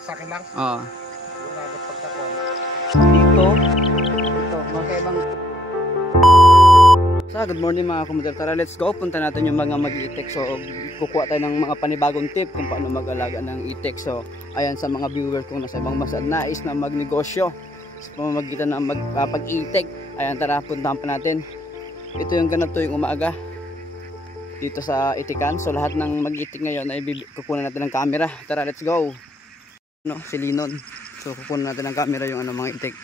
sa akin lang. Oo. Dapat pagtapuan. Ito, magkaibang. So, good morning mga kumader. Tara, let's go. Punta natin yung mga mag-itik. So, kukuha tayo ng mga panibagong tip kung paano mag-alaga ng itik. So, ayan sa mga viewer kung nasa ibang bansa nais na magnegosyo sa pamamagitan ng pag-itik. Ayan, tara, puntahan pa natin. Ito yung ganito yung umaga dito sa itikan. So, lahat ng mag-itik ngayon ay kukunan natin ng camera. Tara, let's go. No, si Linon. So, kukunan natin ng camera yung mga itik.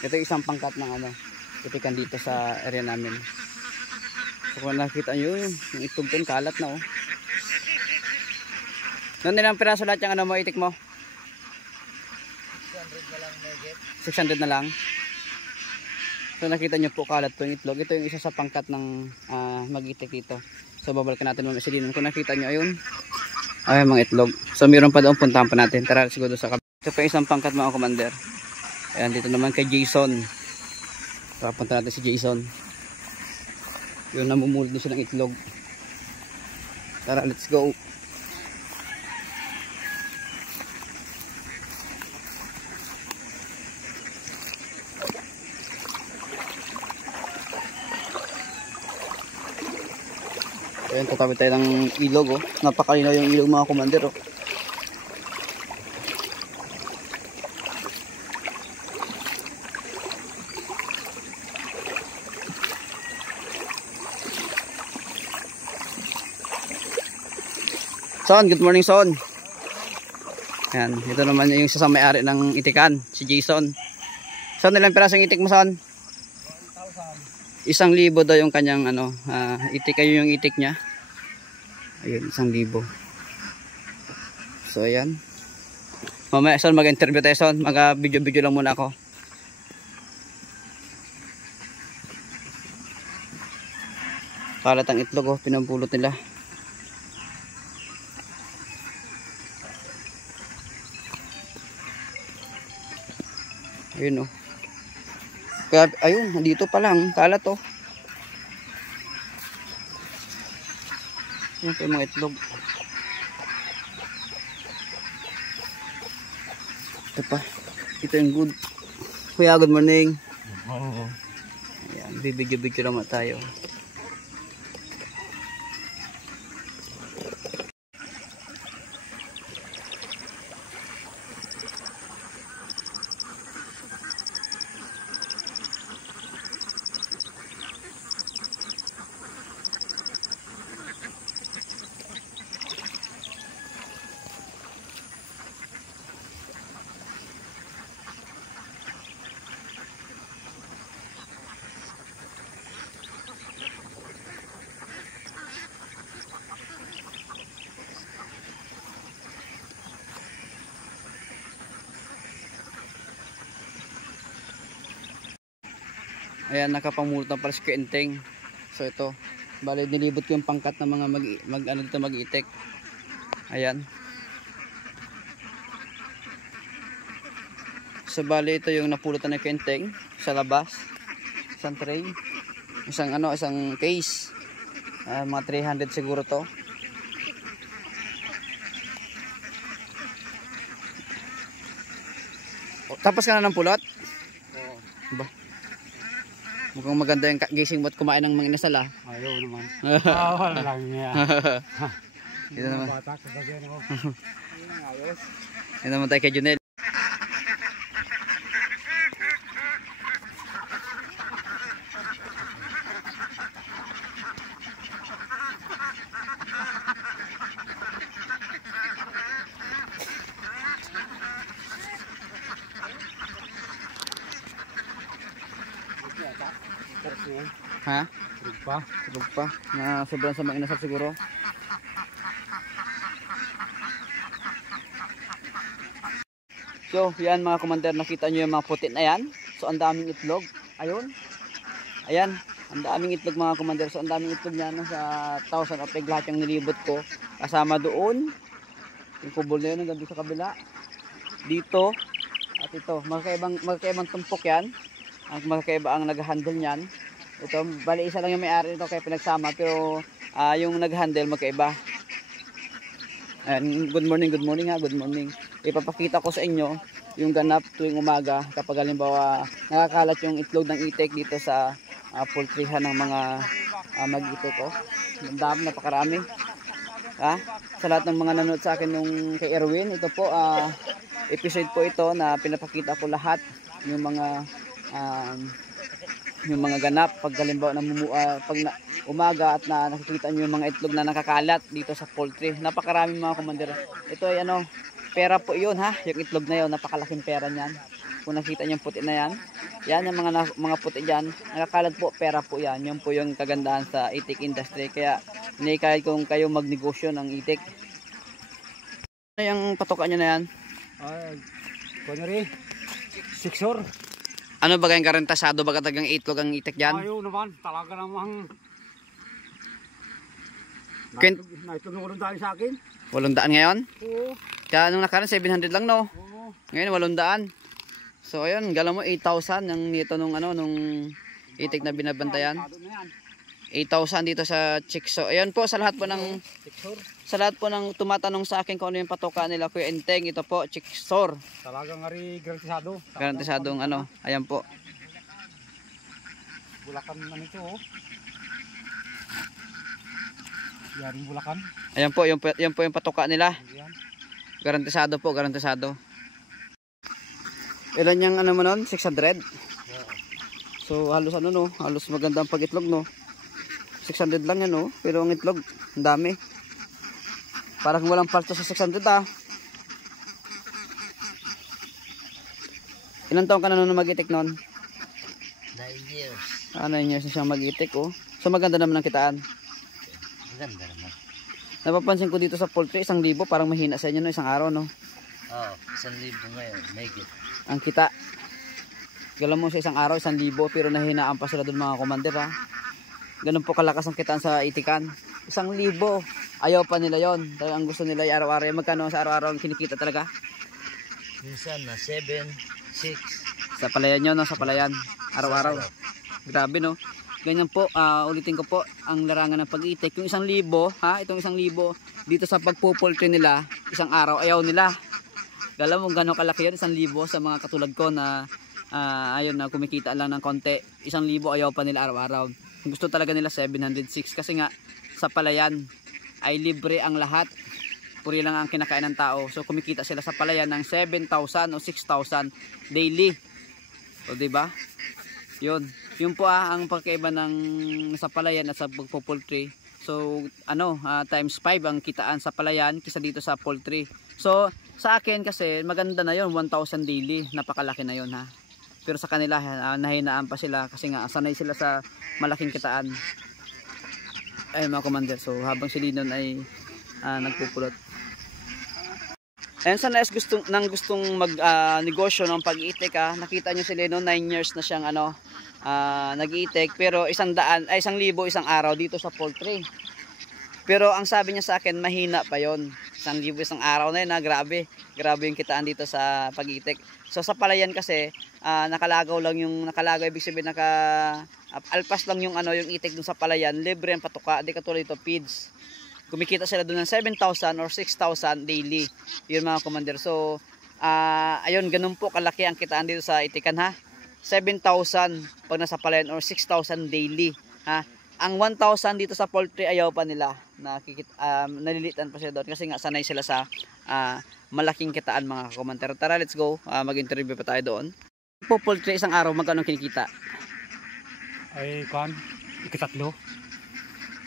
Ito yung isang pangkat ng itikan dito sa area namin. So kung nakita nyo yung itlog doon, kalat na oh. Noon nilang piraso lahat yung mo itik mo? 600 na lang medyo. 600 na lang. So nakita nyo po kalat po yung itlog. Ito yung isa sa pangkat ng mag-itik dito. So babalikan natin mga sidinan. Kung nakita nyo ayun, ay mga itlog. So mayroon pa doon, puntahan pa natin. Tara siguro sa kabila. Ito pa isang pangkat mga commander. Ayan, dito naman kay Jason. Papunta natin si Jason. Yun, namumulot doon siya ng itlog. Tara, let's go. Ayan, tatabi tayo ng ilog oh. Napakalinaw yung ilog mga commander oh. Son, good morning Son. Ayan, ito naman yung isa sa may-ari ng itikan, si Jason. Son, ilang pirasong itik mo Son? 1,000. 1,000 daw yung kanyang itik, ayun yung itik niya. Ayun, 1,000. So ayan. Mamaya Son, mag-interview tayo Son, mag-video lang muna ako. Kalat ang itlog oh, pinampulot nila. Ayun oh. Kaya ayun, dito pa lang kalat oh. Yan po yung mga itlog. Ito pa. Ito yung good. Kuya, good morning. Ayan, bibidyo naman tayo. Ayan, nakapamulot na pala si Kenteng. So ito, bali nilibot ko yung pangkat ng mga mag-itik. Ayan. So bali ito yung napulutan ng Kenteng sa labas. Isang tray, isang case. Mga 300 siguro to. Tapos ka na ng pulot? Oo. Ba? Mukhang maganda yung gising mo't kumain ng mga inasal ah. Ayaw naman. Wala lang niya. Ito naman. Bata, kasagyan ako. Ayos. Ito naman tayo kay Junel. Ha? Tulog pa. Na sobrang sa mga inasal siguro. So, yan mga commander, nakita nyo yung mga puti na yan. So ang daming itlog. Ayun. Ayan, ang daming itlog mga commander. So ang daming itlog niya no, sa 1,000 of egg lahat yung nilibot ko. Kasama doon yung kubol na yun hanggang sa kabila. Dito at ito, magkaibang tumpok yan. Ang magkaiba ang nag-handle niyan. Ito, bali isa lang yung may-ari nito kaya pinagsama, pero yung nag-handle magkaiba. Ayan, good morning ha, good morning. Ipapakita ko sa inyo yung ganap tuwing umaga kapag halimbawa nakakalat yung itlog ng itik dito sa poultryhan ng mga mag-itik ko. Napakarami. Sa lahat ng mga nanood sa akin nung kay Erwin, ito po episode po ito na pinapakita ko lahat yung mga ganap pag halimbawa pag umaga at nakikita nyo yung mga itlog na nakakalat dito sa poultry. Napakarami mga commander. Ito ay pera po yun ha, yung itlog na yun, napakalaking pera niyan. Kung nakita nyo yung puti na yan, yan yung mga puti dyan, nakakalat po, pera po yan. Yan po yung kagandahan sa itik industry. Kaya kahit kung kayo magnegosyo ng itik. Ano yung patokan nyo na yan? Kunwari, siksor. Ano ba kayong karentasado ba katagang itlog ang itik dyan? Ayaw naman, talaga namang naitlog ng 800 sa akin. 800 ngayon? Oo. Kaya nung nakaraan 700 lang no? Oo. Ngayon 800. So ayun, gala mo 8,000 ang nito nung itik na binabantayan. 8,000 dito sa Chikso. Ayun po sa lahat po ng tumatanong sa akin kung ano yung patoka nila Kuya Enteng, ito po Chiksor. Talagang ari garantisado. Garantisadong ayan po. Bulakan man ito oh. Yaring Bulakan. Ayan po, yung po yung patoka nila. Ayan. Garantisado po, garantisado. Ilan yung mo nun? 600? So halos halos magandang pag-itlog no. 600 lang yan oh, pero ang itlog ang dami. Parang walang palto sa 600 Ilang taon ka na nung mag-itik nun? 9 years. 9 years na siyang mag-itik oh. So maganda naman ang kitaan. Maganda naman. Napapansin ko dito sa poultry, 1,000 parang mahina sa inyo no, isang araw no? Oo, 1,000 ngayon, mahigit. Ang kita. Gala mo sa isang araw, 1,000 pero nahinaan pa sila doon mga commander ha. Ganun po kalakas ang kitaan sa itikan. 1,000. Ayaw pa nila yon. Ang gusto nila ay araw-araw. Magkano sa araw-araw ang kinikita talaga? Minsan na 7, 6. Sa palayan nyo no, sa palayan. Araw-araw. Grabe no. Ganyan po, ulitin ko po ang larangan ng pag-itik. Yung 1,000 ha, itong 1,000 dito sa pagpupultry nila, isang araw ayaw nila. Alam mo gano'ng kalaki yun, 1,000 sa mga katulad ko na ayun na kumikita lang ng konti. 1,000 ayaw pa nila araw-araw. Gusto talaga nila 706 kasi nga sa palayan ay libre ang lahat. Puri lang ang kinakain ng tao. So kumikita sila sa palayan ng 7,000 o 6,000 daily. O diba? Yun. Yun po ang pagkaiba ng sa palayan at sa pagpo-poultry. So times 5 ang kitaan sa palayan kaysa dito sa poultry. So sa akin kasi maganda na yun, 1,000 daily. Napakalaki na yun ha. Pero sa kanila nahinaan pa sila kasi nga sanay sila sa malaking kitaan. Ay mga commander, so habang si Linon ay nagpupulot. Ayun sa nais gustong mag negosyo ng pag-iitik nakita nyo si Linon 9 years na siyang nag-iitik pero 100 ay 1,000 isang araw dito sa poultry. Pero ang sabi niya sa akin mahina pa yon. 1,000 isang araw na yun grabe yung kitaan dito sa pag-iitik. So sa palayan kasi nakalagaw ibig sabihin alpas lang yung itik dun sa palayan, libre ang patuka, di katulad dito feeds. Kumikita sila dun ng 7,000 or 6,000 daily. Yun mga commander. So ayun, ganun po kalaki ang kitaan dito sa itikan ha. 7,000 pag nasa palayan or 6,000 daily ha. Ang 1,000 dito sa poultry ayaw pa nila. Nalilitan pa sila doon kasi nga sanay sila sa malaking kitaan mga commander. Tara, let's go. Mag-interview pa tayo doon. Po poultry isang araw magkano kinikita? Ay, ikatatlo.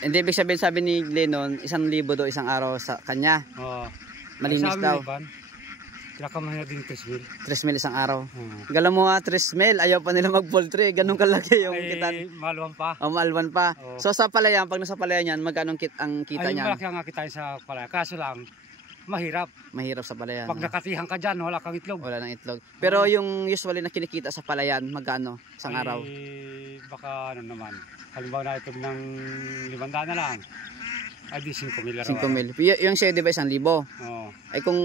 Hindi ibig sabihin sabi ni Lennon 1,000 daw isang araw sa kanya. Malinis daw. Kinakamahina din 3,000. 3,000 isang araw. Galam mo 3,000, ayaw pa nila mag-poultry. Ganun kalaki yung kitaan. Malwan pa. Malwan pa. So sa palayan, pag nasa palayan yan, magkano ang kita niyan? Ay, malaki ang kitain sa palayan. Kaso lang, mahirap. Mahirap sa palayan. Pag nakatihan ka dyan, wala kang itlog. Wala nang itlog. Pero yung usually na kinikita sa palayan, magkano isang araw? Baka ano naman. Halimbawa na itlog ng 500 na lang. Ay di 5,000 5,000. Yung sa'yo, di ba 1,000? Oo. Ay kung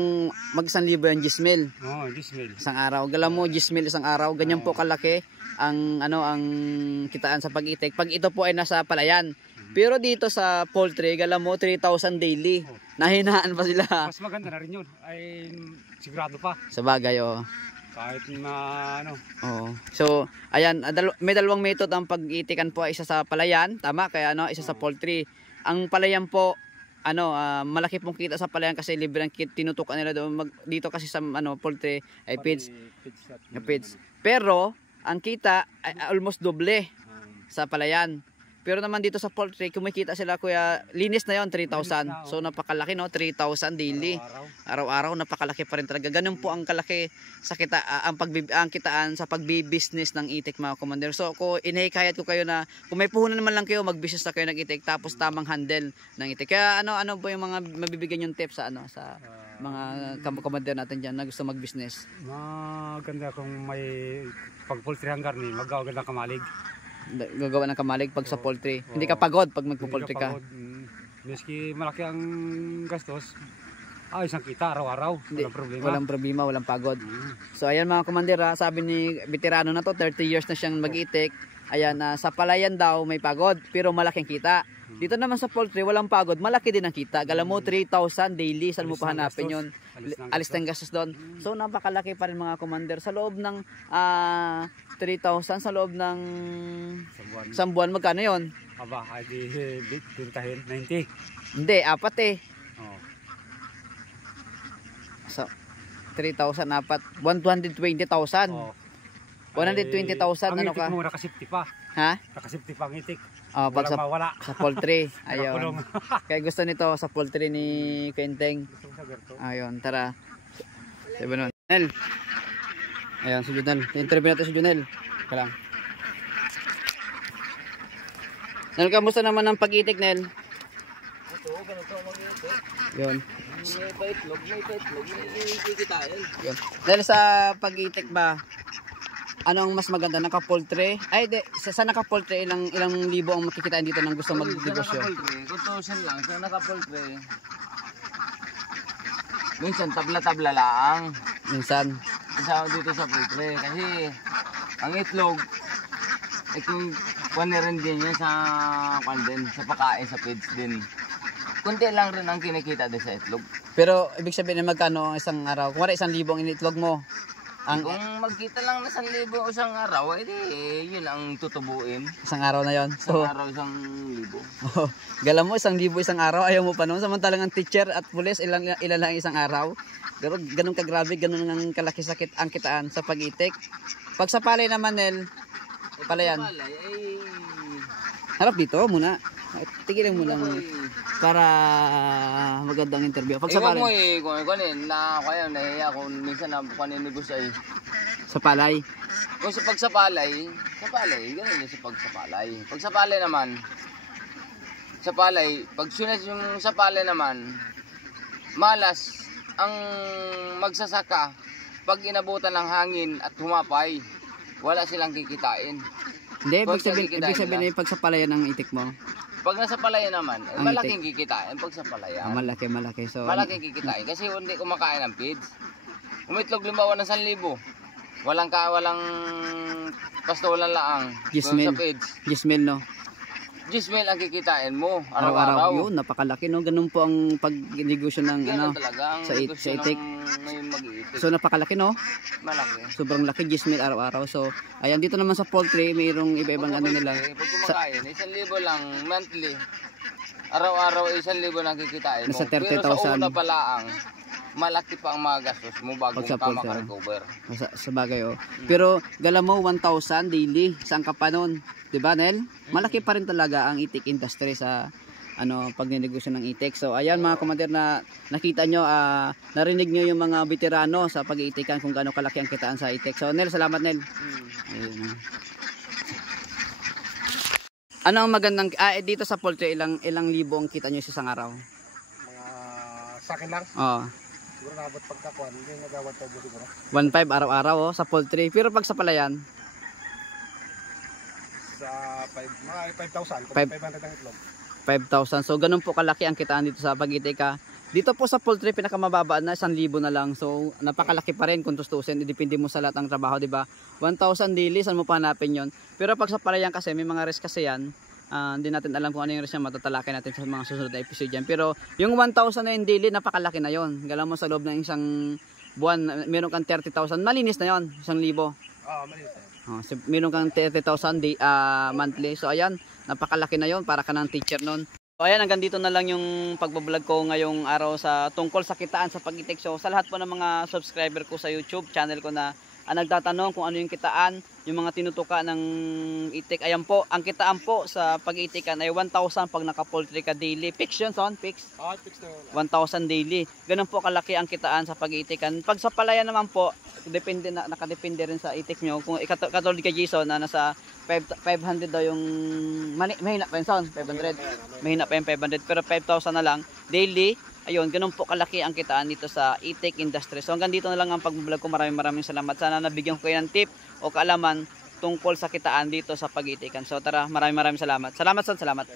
mag 1,000 yung 10,000. Oo, 10,000. Isang araw. Galam mo 10,000 isang araw. Ganyan po kalaki ang ang kitaan sa pag-itik. Pag ito po ay nasa palayan. Pero dito sa poultry, galam mo 3,000 daily. Nahinaan pa sila. Mas maganda na rin yun. Ay sigurado pa. Sa bagay, oh. Kahit na ano. Oo. So, ayan, may dalawang method ang pag-itikan po, isa sa palayan, tama, kaya isa sa poultry. Ang palayan po, malaki pong kita sa palayan kasi libre ang tinutukan nila doon. Dito kasi sa poultry ay feeds. Pero ang kita ay almost doble sa palayan. Pero naman dito sa poultry, kumikita sila kuya, linis na yon 3,000. So napakalaki 3,000 daily. Araw-araw napakalaki pa rin talaga. Ganun po ang kalaki sa ang kitaan sa pagbi-business ng itik mga commander. So ako inihikayat ko kayo na kung may puhunan naman lang kayo, mag-business na kayo ng itik tapos tamang handle ng itik. Kaya ano po yung mga mabibigyan yung tips sa mga commander natin diyan na gusto mag-business. Maganda kung may pag poultry hangar ni magaganda kamalig. Gagawa ng kamalig pag sa poultry. Hindi ka pagod pag magpo-poultry ka. Miski malaki ang gastos, isang kita araw-araw. Walang problema. Walang problema, walang pagod. So ayan mga commander, sabi ni veterano na to, 30 years na siyang mag-itik. Ayan, sa palayan daw may pagod, pero malaking kita. Dito naman sa poultry, walang pagod, malaki din ang kita. Galam mo 3,000 daily, saan mo pa hanapin yun? Alis ng gastos doon. So napakalaki pa rin mga commander. Sa loob ng 3,000, sa loob ng isang buwan, magkano yun? Aba, di pintahin 90. Hindi, apat eh. Oh. So, 3,000, apat, 120,000. Oh. 120,000, ano ka? Ang itik mo nakasipti pa. Ha? Nakasipti pa ang itik. Pag mawala. sa poultry. Ayun. Kaya gusto nito sa poultry ni Quenteng. Ayun, tara. Si Junel. Ayun, si Junel. Interview natin si Junel. Kalang. Nel, kamusta naman ang pag-itik, Nel? Ito, ganito mag-itik. Yun. May paitlog, kikitain. Yun. Nel, sa pag-itik ba, anong mas maganda, naka-poultry? Ay, sa naka-poultry, ilang libo ang makikitain dito ng gusto mag-negosyo? Kung tusin lang, sa naka-poultry, minsan tabla-tabla lang. Minsan. Isa dito sa poultry. Kasi ang itlog, kung kuwan rin din yan sa pagkain, sa feeds din. Kunti lang rin ang kinikita din sa itlog. Pero ibig sabihin na magkano ang isang araw? Kung wala 1,000 ang initlog mo. Kung magkita lang na 1,000 isang araw, yun ang tutubuin. Isang araw na yon. Isang araw 1,000. Galam mo 1,000 isang araw, ayaw mo pa noon. Samantalang ang teacher at pulis ilan lang isang araw. Ganun kagrabe, ganun ang kalaki sakit ang kitaan sa pag-itik. Pag sa palay naman, Nel, palayan. Harap dito muna. Tigilin mo lang para magandang interview. Pag sa palay. Nahiya kung minsan na negosyo ay. Sa palay. Kung sa pagsapalay, ganun yung sa pagsapalay. Pag sa palay naman, pag sunod yung sa palay naman, malas ang magsasaka pag inabutan ng hangin at humapay, wala silang kikitain. Hindi, ibig sabihin ay pag sa palayan ang itik mo. Pag nasa palayan naman, malaking kikitain pag sa palayan. Malaki. So, malaking kikitain kasi hindi kumakain ng feeds. Umitlog limbawa ng 1,000. Walang pasto walang laang. Gismel. Sa feeds. Gismel, no? Gismel ang kikitain mo araw-araw. Yun, napakalaki, no? Ganun po ang pag-negosyo ng sa itik. So napakalaki, no? Malaki. Sobrang laki, Gismel araw-araw. So ayan, dito naman sa poultry, mayroong iba-ibang nila. Pag kumakain, 1,000 lang monthly. Araw-araw 1,000 lang kikitain mo. Nasa 30,000. Pero sa una pa lang, malaki pa ang mga gastos mo bago ka makarecover. Sa bagay, oh. Pero gala mo 1,000 daily. Saan ka pa nun? Diba, Nel? Malaki pa rin talaga ang itik industry sa pagnenegosyo ng itik. So ayan mga commander, na nakita nyo, narinig nyo yung mga veterano sa pag-iitikan kung gaano kalaki ang kitaan sa itik. So Nel, salamat, Nel. Ayun. Ano ang magandang dito sa poultry, ilang libo ang kita nyo sa isang araw? Mga sa akin lang. Oh. Siguro nabot pagkakuan, hindi nagawad tayo siguro. 1.5 araw-araw oh, sa poultry. Pero pag sa palayan, Sa 5,000, kung Five- 500 ang itlog. 5,000. So ganun po kalaki ang kitaan dito sa Pag-itika. Dito po sa poultry pinakamababa na 1,000 na lang. So napakalaki pa rin kung tustusin. Depende mo sa lahat ng trabaho, 'di ba? 1,000 daily, saan mo pa hanapin 'yon? Pero pag sa palayan kasi may mga risk kasi 'yan. Hindi natin alam kung ano yung risk niya, matatalakay natin sa mga susunod na episode yan. Pero yung 1,000 na yung daily, napakalaki na 'yon. Gala mo sa loob ng isang buwan, meron kang 30,000. Malinis na 'yon, 1,000. Malinis. Meron kang 30,000 monthly. So ayan, napakalaki na 'yon, para ka ng teacher noon. So ayan, hanggang dito na lang yung pagbablog ko ngayong araw sa tungkol sa kitaan sa Pag-itik. So sa lahat po ng mga subscriber ko sa YouTube channel ko na nagtatanong kung ano yung kitaan, yung mga tinutuka ng itik. Ayan po, ang kitaan po sa pag-iitikan ay 1,000 pag naka-poultry ka daily. Fix yun, son? Fix? Fix na yun. 1,000 daily. Ganun po kalaki ang kitaan sa pag-iitikan. Pag sa palayan naman po, depende na, nakadepende rin sa itik nyo. Kung katulad kay Jason na nasa 500 daw yung mahina pa yun, son? 500. Mahina pa yung 500. Pero 5,000 na lang daily. Ayun, ganun po kalaki ang kitaan dito sa itik industry. So hanggang dito na lang ang pag-vlog ko. Maraming salamat. Sana nabigyan ko kayo ng tip o kaalaman tungkol sa kitaan dito sa Pag-iitikan. So tara, maraming salamat. Salamat, son. Salamat.